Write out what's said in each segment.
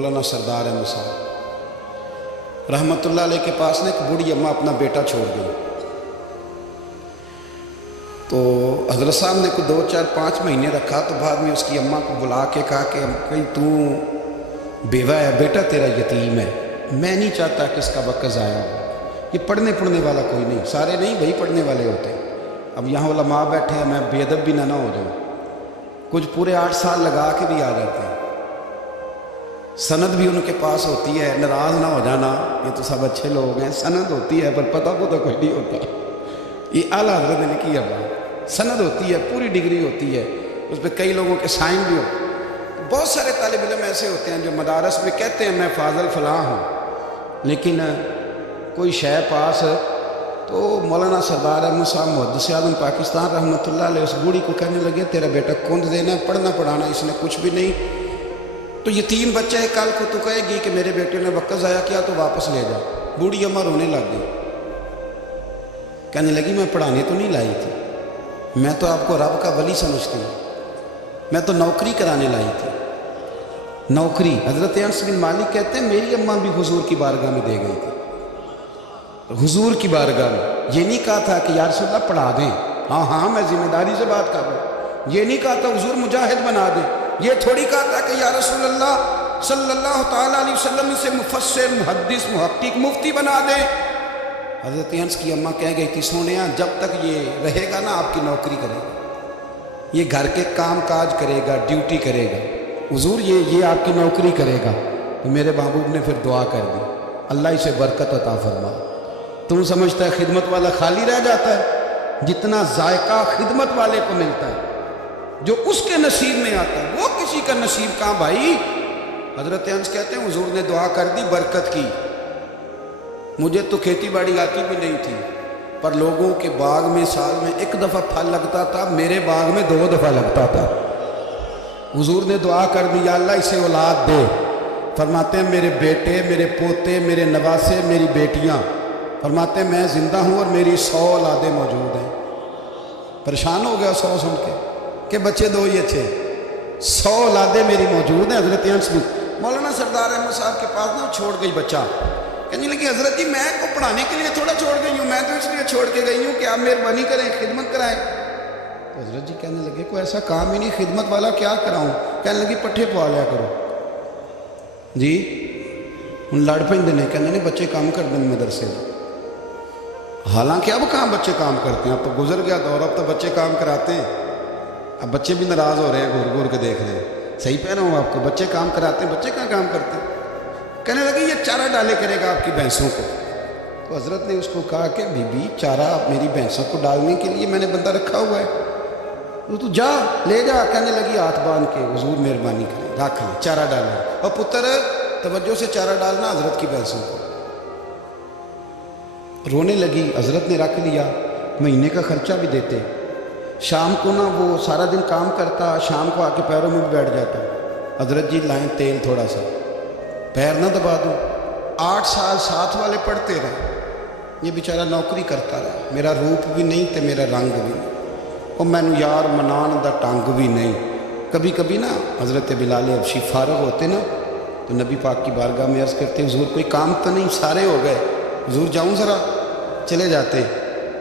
مولانا سردار احمد صاحب رحمتullah علیہ کے پاس ایک بوڑھی اماں اپنا بیٹا چھوڑ گئی. تو حضرت صاحب نے کوئی 2 4 5 مہینے رکھا تو بعد میں اس کی اماں کو بلا کے کہا کہ بھائی تو بیوہ ہے، بیٹا تیرا یتیم ہے، میں نہیں چاہتا کہ اس کا وقت ضائع ہو. یہ پڑھنے والا کوئی نہیں، سارے نہیں بھائی پڑھنے والے ہوتے. اب یہاں علماء بیٹھے ہیں، میں بے ادب بھی نہ ہو جاؤں. کچھ پورے 8 سال لگا کے بھی آ جاتے ہیں، سند بھی ان کے پاس ہوتی ہے. ناراض نہ ہو جانا، یہ تو سب اچھے لوگ ہیں. سند ہوتی ہے پر پتہ کو تو کوئی نہیں ہوتا. یہ اعلیٰ حضرت نے کیا بات. سند ہوتی ہے، پوری ڈگری ہوتی ہے، اس پہ کئی لوگوں کے سائن بھی ہوتے. بہت سارے طالب علم ایسے ہوتے ہیں جو مدارس میں کہتے ہیں میں فاضل فلاں ہوں، لیکن کوئی شے پاس تو مولانا سردار احمد صاحب محدث اعظم پاکستان رحمتullah علیہ اس بوڑھی کو کہنے لگے تیرا بیٹا کند دینا ہے، پڑھنا پڑھانا اس نے کچھ بھی نہیں. تو یتیم بچہ ہے، کل کو تو کہے گی کہ میرے بیٹے نے وقت ضائع کیا تو واپس لے جا. بوڑھی اماں رونے لگ گئی، کہنے لگی میں پڑھانے تو نہیں لائی تھی، میں تو آپ کو رب کا ولی سمجھتی ہوں، میں تو نوکری کرانے لائی تھی. نوکری. حضرت انس بن مالک کہتے ہیں میری اماں بھی حضور کی بارگاہ میں دے گئی تھی. حضور کی بارگاہ میں یہ نہیں کہا تھا کہ یا رسول اللہ پڑھا دیں، ہاں میں ذمہ داری سے بات کر رہا ہوں. یہ نہیں کہا تھا حضور مجاہد بنا دیں. یہ تھوڑی کہا تھا کہ یا رسول اللہ صلی اللہ تعالیٰ علیہ وسلم سے مفسر محدث محقق مفتی بنا دیں. حضرت انس کی اماں کہہ گئی تھی سونیا جب تک یہ رہے گا نا آپ کی نوکری کرے گا، یہ گھر کے کام کاج کرے گا، ڈیوٹی کرے گا. حضور یہ آپ کی نوکری کرے گا. تو میرے محبوب نے پھر دعا کر دی اللہ اسے برکت عطا فرما. تم سمجھتا ہے خدمت والا خالی رہ جاتا ہے؟ جتنا ذائقہ خدمت والے کو ملتا ہے، جو اس کے نصیب میں آتا ہے، وہ کسی کا نصیب کہاں بھائی. حضرت انس کہتے ہیں حضور نے دعا کر دی، برکت کی. مجھے تو کھیتی باڑی آتی بھی نہیں تھی، پر لوگوں کے باغ میں سال میں 1 دفعہ پھل لگتا تھا، میرے باغ میں 2 دفعہ لگتا تھا. حضور نے دعا کر دی یا اللہ اسے اولاد دے. فرماتے ہیں میرے بیٹے، میرے پوتے، میرے نواسے، میری بیٹیاں، فرماتے ہیں میں زندہ ہوں اور میری 100 اولادیں موجود ہیں. پریشان ہو گیا 100 سن کے کہ بچے 2 ہی اچھے، 100 اولادیں میری موجود ہیں. حضرت انس بھی مولانا سردار احمد صاحب کے پاس نا چھوڑ گئی بچہ. کہنے لگی حضرت جی میں کو پڑھانے کے لیے تھوڑا چھوڑ گئی ہوں، میں تو اس لیے چھوڑ کے گئی ہوں کہ آپ مہربانی کریں خدمت کرائیں. تو حضرت جی کہنے لگے کوئی ایسا کام ہی نہیں، خدمت والا کیا کراؤں. کہنے لگی پٹھے پوا لیا کرو. جی ہوں لڑ پہ دینے کہنے نہیں بچے کام کر دیں مدرسے میں. حالانکہ اب کہاں بچے کام کرتے ہیں، اب تو گزر گیا دور، اب تو بچے کام کراتے ہیں. اب بچے بھی ناراض ہو رہے ہیں، گھور گھور کے دیکھ رہے ہیں. صحیح پہ رہا ہوں آپ کو، بچے کام کراتے ہیں، بچے کہاں کام کرتے ہیں. کہنے لگے یہ چارہ ڈالے کرے گا آپ کی بھینسوں کو. تو حضرت نے اس کو کہا کہ بی بی چارہ میری بھینسوں کو ڈالنے کے لیے میں نے بندہ رکھا ہوا ہے، تو جا لے جا. کہنے لگی ہاتھ باندھ کے حضور مہربانی کریں رکھ لیں چارہ ڈالنا. اور پتر توجہ سے چارہ ڈالنا حضرت کی بھینسوں کو. رونے لگی. حضرت نے رکھ لیا، مہینے کا خرچہ بھی دیتے. شام کو نا وہ سارا دن کام کرتا، شام کو آ کے پیروں میں بھی بیٹھ جاتا. حضرت جی لائیں تیل تھوڑا سا، پیر نہ دبا دوں. 8 سال ساتھ والے پڑھتے رہے، یہ بیچارہ نوکری کرتا رہا. میرا روپ بھی نہیں تے میرا رنگ بھی نہیں، اور مینو یار منان دا ٹنگ بھی نہیں. کبھی کبھی نا حضرت بلال حبشی فارغ ہوتے نا تو نبی پاک کی بارگاہ میں عرض کرتے حضور کوئی کام تو نہیں، سارے ہو گئے، حضور جاؤں ذرا. چلے جاتے.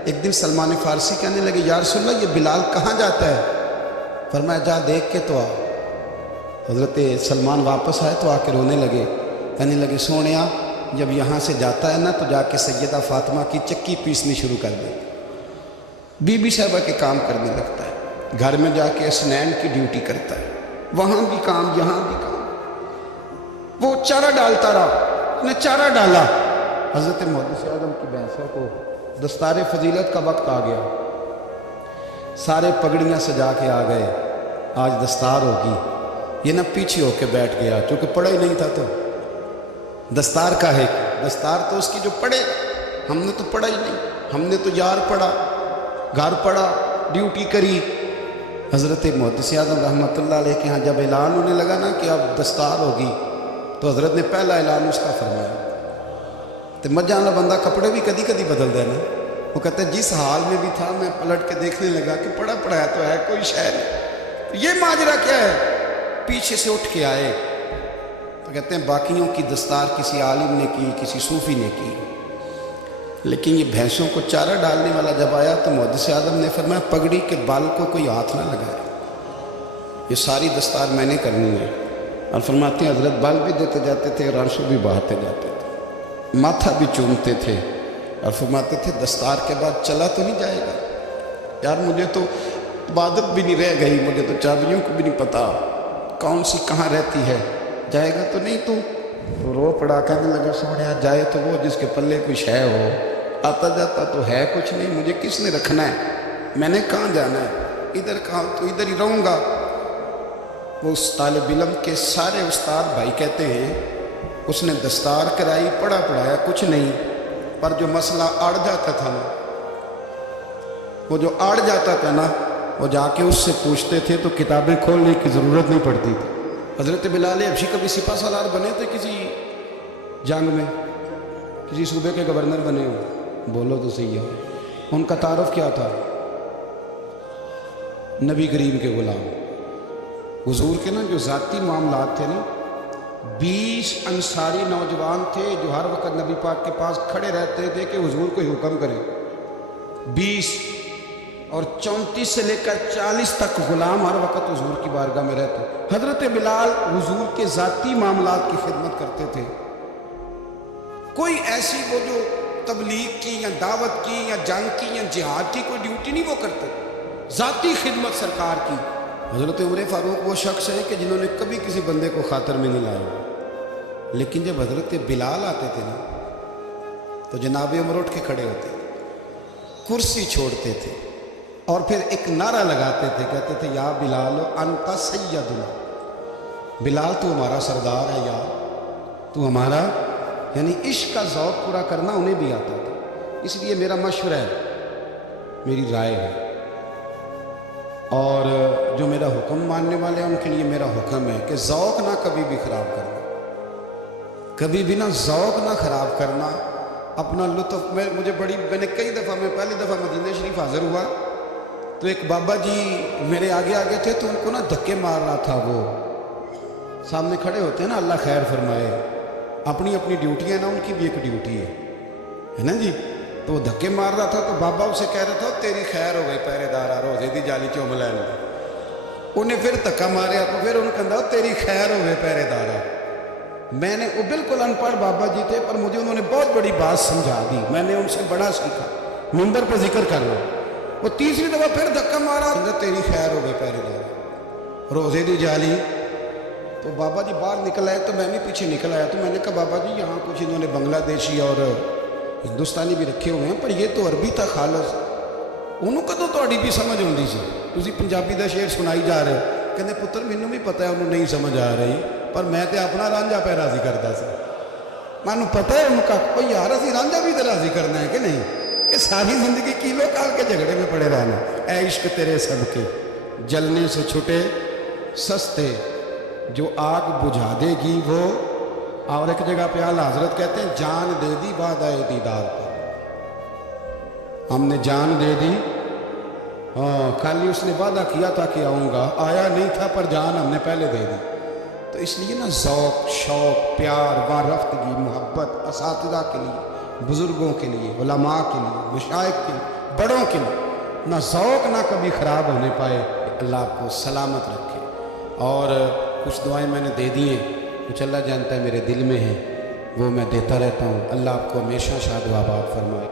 ایک دن سلمان فارسی کہنے لگے یا رسول اللہ یہ بلال کہاں جاتا ہے؟ فرمایا جا دیکھ کے تو آ. حضرت سلمان واپس آئے تو آ کے رونے لگے. کہنے لگے سونیا جب یہاں سے جاتا ہے نا تو جا کے سیدہ فاطمہ کی چکی پیسنی شروع کر دے. بی بی صاحبہ کے کام کرنے لگتا ہے. گھر میں جا کے اسنین کی ڈیوٹی کرتا ہے، وہاں بھی کام یہاں بھی کام. وہ چارہ ڈالتا رہا، نے چارہ ڈالا. حضرت محدث اعظم کی بھینسوں کو دستار فضیلت کا وقت آ گیا. سارے پگڑیاں سجا کے آ گئے، آج دستار ہوگی. یہ نہ پیچھے ہو کے بیٹھ گیا چونکہ پڑھا ہی نہیں تھا. تو دستار کا ہے کہ دستار تو اس کی جو پڑھے، ہم نے تو پڑھا ہی نہیں. ہم نے تو یار پڑھا، گھر پڑھا، ڈیوٹی کری. حضرت محدث اعظم رحمتullah علیہ کے ہاں جب اعلان ہونے لگا نا کہ اب دستار ہوگی تو حضرت نے پہلا اعلان اس کا فرمایا. تو مجھے والا بندہ کپڑے بھی کدی کدی بدل دینا. وہ کہتے ہیں جس حال میں بھی تھا میں پلٹ کے دیکھنے لگا کہ پڑھا پڑھایا تو ہے کوئی شے نہیں. یہ ماجرا کیا ہے؟ پیچھے سے اٹھ کے آئے تو کہتے ہیں باقیوں کی دستار کسی عالم نے کی، کسی صوفی نے کی، لیکن یہ بھینسوں کو چارہ ڈالنے والا جب آیا تو محدث اعظم نے فرمایا پگڑی کے بال کو کوئی ہاتھ نہ لگائے، یہ ساری دستار میں نے کرنی ہے۔ اور فرماتے ہیں حضرت بال بھی دیتے جاتے تھے اور آنسو بھی بہاتے جاتے تھے، ماتھا بھی چومتے تھے، اور فرماتے تھے دستار کے بعد چلا تو نہیں جائے گا؟ یار مجھے تو عبادت بھی نہیں رہ گئی، مجھے تو چابیوں کو بھی نہیں پتا کون سی کہاں رہتی ہے، جائے گا تو نہیں تو رو پڑا، کہنے لگا سوڑیا جائے تو وہ جس کے پلے کوئی شے ہو، آتا جاتا تو ہے کچھ نہیں، مجھے کس نے رکھنا ہے، میں نے کہاں جانا ہے، ادھر کہاں تو ادھر ہی رہوں گا۔ وہ اس طالب علم کے سارے استاد بھائی کہتے ہیں اس نے دستار کرائی، پڑھا پڑھایا کچھ نہیں، پر جو مسئلہ اڑ جاتا تھا نا، وہ جو اڑ جاتا تھا نا، وہ جا کے اس سے پوچھتے تھے تو کتابیں کھولنے کی ضرورت نہیں پڑتی تھی۔ حضرت بلال حبشی کبھی سپاہ سالار بنے تھے کسی جنگ میں، کسی صوبے کے گورنر بنے ہو؟ بولو تو صحیح ہے۔ ان کا تعارف کیا تھا؟ نبی کریم کے غلام، حضور کے نا جو ذاتی معاملات تھے نا، 20 انصاری نوجوان تھے جو ہر وقت نبی پاک کے پاس کھڑے رہتے تھے کہ حضور کوئی حکم کرے، 20 اور 34 سے لے کر 40 تک غلام ہر وقت حضور کی بارگاہ میں رہتے۔ حضرت بلال حضور کے ذاتی معاملات کی خدمت کرتے تھے، کوئی ایسی وہ جو تبلیغ کی یا دعوت کی یا جنگ کی یا جہاد کی کوئی ڈیوٹی نہیں وہ کرتے، ذاتی خدمت سرکار کی۔ حضرت عمر فاروق وہ شخص ہیں کہ جنہوں نے کبھی کسی بندے کو خاطر میں نہیں لایا، لیکن جب حضرت بلال آتے تھے نا تو جناب عمر اٹھ کے کھڑے ہوتے تھے، کرسی چھوڑتے تھے اور پھر ایک نعرہ لگاتے تھے، کہتے تھے یا بلال انت سیدنا، بلال تو ہمارا سردار ہے یار، تو ہمارا، یعنی عشق کا ذوق پورا کرنا انہیں بھی آتا تھا۔ اس لیے میرا مشورہ ہے، میری رائے ہے، اور جو میرا حکم ماننے والے ہیں ان کے لیے میرا حکم ہے کہ ذوق نہ کبھی بھی خراب کرنا، کبھی بھی نہ ذوق نہ خراب کرنا، اپنا لطف۔ میں نے کئی دفعہ، میں پہلی دفعہ مدینہ شریف حاضر ہوا تو ایک بابا جی میرے آگے آگے تھے تو ان کو نا دھکے مار رہا تھا، وہ سامنے کھڑے ہوتے ہیں نا، اللہ خیر فرمائے، اپنی اپنی ڈیوٹی ہے نا، ان کی بھی ایک ڈیوٹی ہے نا جی، تو وہ دھکے مار رہا تھا تو بابا اسے کہہ رہا تھا تیری خیر ہو گئی پہرے دارا، روزے دی جالی چوم لین، انہیں پھر دھکا ماریا تو پھر ان کہا تیری خیر ہو گئی پہرے دارا۔ میں نے، وہ بالکل ان پڑھ بابا جی تھے پر مجھے انہوں نے بہت بڑی بات سمجھا دی، میں نے ان سے بڑا سیکھا، منبر پہ ذکر کرنا۔ وہ تیسری دفعہ پھر دھکا مارا، تیری خیر ہو گئی پہرے دارا، روزے دی جالی۔ تو بابا جی باہر نکل آئے تو میں بھی پیچھے نکل آیا، تو میں نے کہا بابا جی یہاں کچھ انہوں نے بنگلہ دیشی اور ہندوستانی بھی رکھے ہوئے ہیں پر یہ تو عربی تھا خالص، انہوں کدوں تہاڈی بھی سمجھ آتی سی، تسی پنجابی دا شعر سنائی جا رہے ہو۔ کہنے پتر مینوں بھی پتہ ہے انہوں نہیں سمجھ آ رہی، پر میں تے اپنا رانجھا پہ راضی کرتا سا، مینوں پتہ ہے ان کا کوئی یار اسی رانجھا بھی تے راضی کرنا ہے کہ نہیں، کہ ساری زندگی کیلو کال کے جھگڑے میں پڑے رہنا۔ اے عشق تیرے صدقے جلنے سے چھٹے سستے، جو آگ بجھا دے گی وہ، اور ایک جگہ پہ اعلیٰ حضرت کہتے ہیں جان دے دی وعدہ دیدار پر، ہم نے جان دے دی، ہاں کل ہی اس نے وعدہ کیا تھا کہ آؤں گا، آیا نہیں تھا پر جان ہم نے پہلے دے دی۔ تو اس لیے نا ذوق، شوق، پیار، وارفتگی، محبت اساتذہ کے لیے، بزرگوں کے لیے، علماء کے لیے، مشائخ کے لیے، بڑوں کے لیے، نہ ذوق نہ کبھی خراب ہونے پائے، اللہ آپ کو سلامت رکھے۔ اور کچھ دعائیں میں نے دے دی ہیں، کچھ اللہ جانتا ہے میرے دل میں ہیں، وہ میں دیتا رہتا ہوں۔ اللہ آپ کو ہمیشہ شاد و آباد فرمائے۔